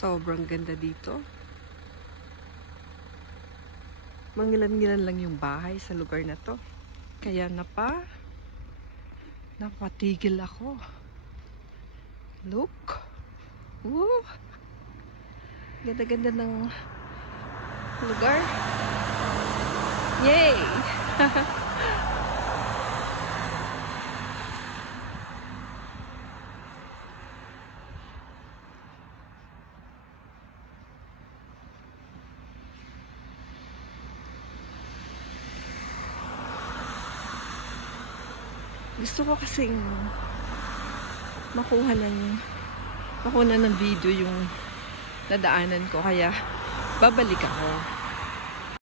Sobrang ganda dito. Mangilan-ngilan lang yung bahay sa lugar na to. Kaya napatigil ako. Look. Woo! Ganda-ganda ng lugar. Yay! Gusto ko kasing makuha ng video yung nadaanan ko, kaya babalik ako.